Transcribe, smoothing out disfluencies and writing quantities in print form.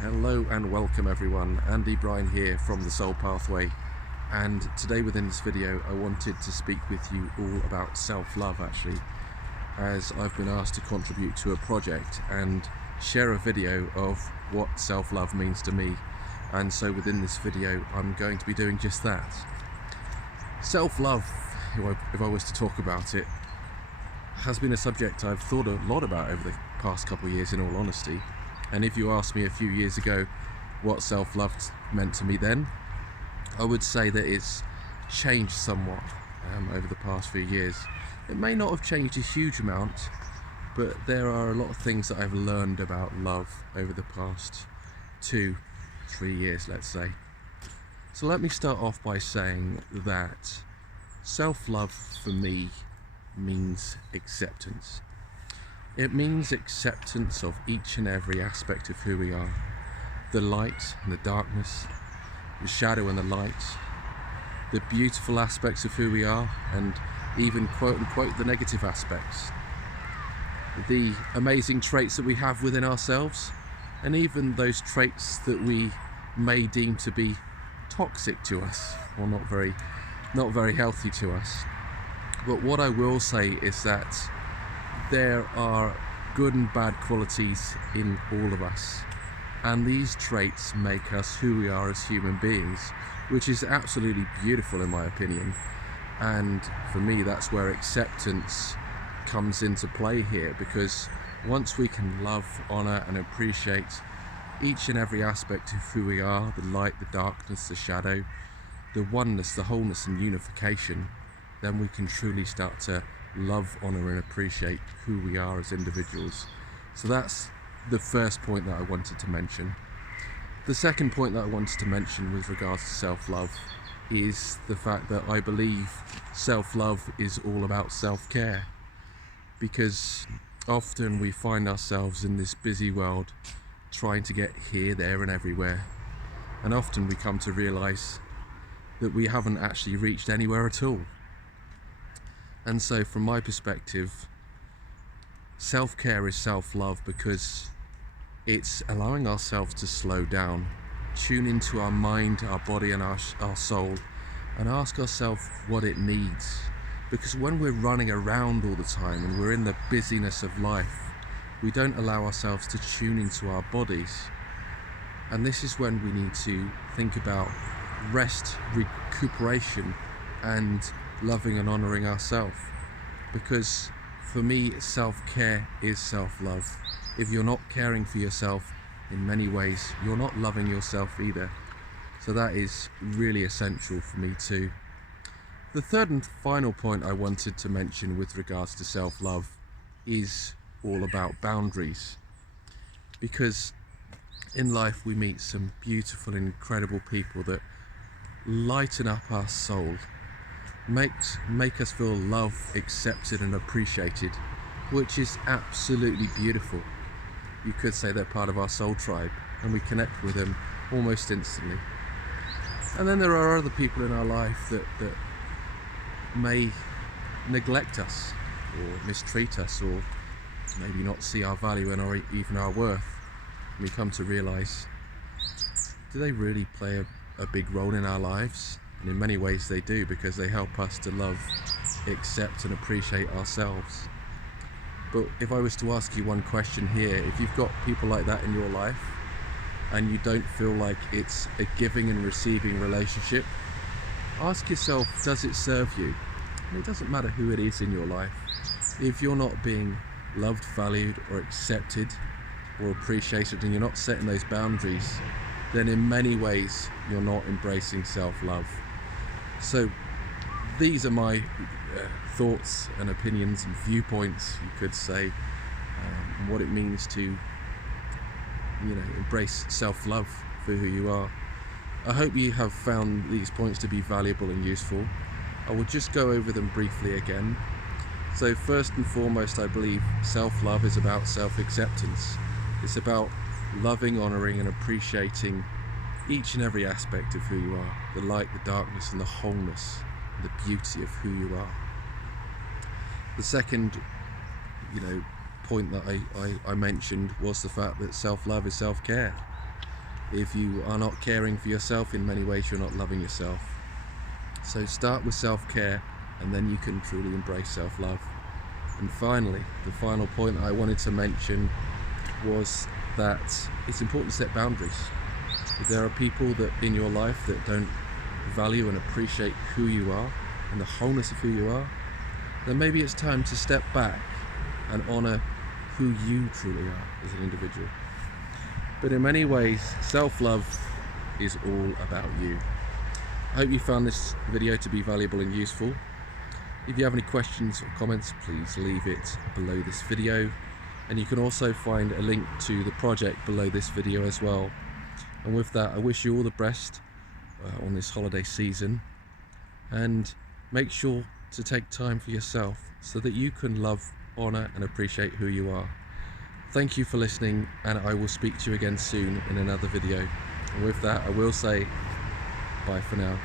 Hello and welcome everyone, Andy Bryan here from The Soul Pathway, and today within this video I wanted to speak with you all about self-love actually, as I've been asked to contribute to a project and share a video of what self-love means to me, and so within this video I'm going to be doing just that. Self-love, if I was to talk about it, has been a subject I've thought a lot about over the past couple of years in all honesty. And if you asked me a few years ago what self-love meant to me then, I would say that it's changed somewhat over the past few years. It may not have changed a huge amount, but there are a lot of things that I've learned about love over the past 2-3 years, let's say. So let me start off by saying that self-love for me means acceptance. It means acceptance of each and every aspect of who we are. The light and the darkness, the shadow and the light, the beautiful aspects of who we are, and even quote unquote the negative aspects. The amazing traits that we have within ourselves, and even those traits that we may deem to be toxic to us or not very healthy to us. But what I will say is that there are good and bad qualities in all of us, and these traits make us who we are as human beings, which is absolutely beautiful in my opinion. And for me, that's where acceptance comes into play here, because once we can love, honor and appreciate each and every aspect of who we are, the light, the darkness, the shadow, the oneness, the wholeness and unification, then we can truly start to love, honor and appreciate who we are as individuals. So that's the first point that I wanted to mention. The second point that I wanted to mention with regards to self-love is the fact that I believe self-love is all about self-care, because often we find ourselves in this busy world trying to get here, there and everywhere, and often we come to realize that we haven't actually reached anywhere at all. And so from my perspective, self-care is self-love, because it's allowing ourselves to slow down, tune into our mind, our body and our soul, and ask ourselves what it needs. Because when we're running around all the time and we're in the busyness of life, we don't allow ourselves to tune into our bodies. And this is when we need to think about rest, recuperation and loving and honoring ourselves. Because for me, self-care is self-love. If you're not caring for yourself in many ways, you're not loving yourself either. So that is really essential for me too. The third and final point I wanted to mention with regards to self-love is all about boundaries. Because in life we meet some beautiful and incredible people that lighten up our soul, make us feel loved, accepted and appreciated, which is absolutely beautiful. You could say they're part of our soul tribe, and we connect with them almost instantly. And then there are other people in our life that may neglect us or mistreat us, or maybe not see our value and even our worth. And we come to realize, do they really play a big role in our lives? And in many ways they do, because they help us to love, accept and appreciate ourselves. But if I was to ask you one question here, if you've got people like that in your life and you don't feel like it's a giving and receiving relationship, ask yourself, does it serve you? And it doesn't matter who it is in your life. If you're not being loved, valued or accepted or appreciated, and you're not setting those boundaries, then in many ways you're not embracing self-love. So these are my thoughts and opinions and viewpoints, you could say, and what it means to embrace self-love for who you are. I hope you have found these points to be valuable and useful. I will just go over them briefly again. So first and foremost, I believe self-love is about self-acceptance. It's about loving, honouring and appreciating each and every aspect of who you are, the light, the darkness and the wholeness, the beauty of who you are. The second point that I mentioned was the fact that self-love is self-care. If you are not caring for yourself, in many ways you're not loving yourself. So start with self-care, and then you can truly embrace self-love. And finally, the final point I wanted to mention was that it's important to set boundaries. If there are people that in your life that don't value and appreciate who you are and the wholeness of who you are, then maybe it's time to step back and honour who you truly are as an individual. But in many ways, self-love is all about you. I hope you found this video to be valuable and useful. If you have any questions or comments, please leave it below this video. And you can also find a link to the project below this video as well. And with that, I wish you all the best on this holiday season. And make sure to take time for yourself so that you can love, honour and appreciate who you are. Thank you for listening, and I will speak to you again soon in another video. And with that, I will say bye for now.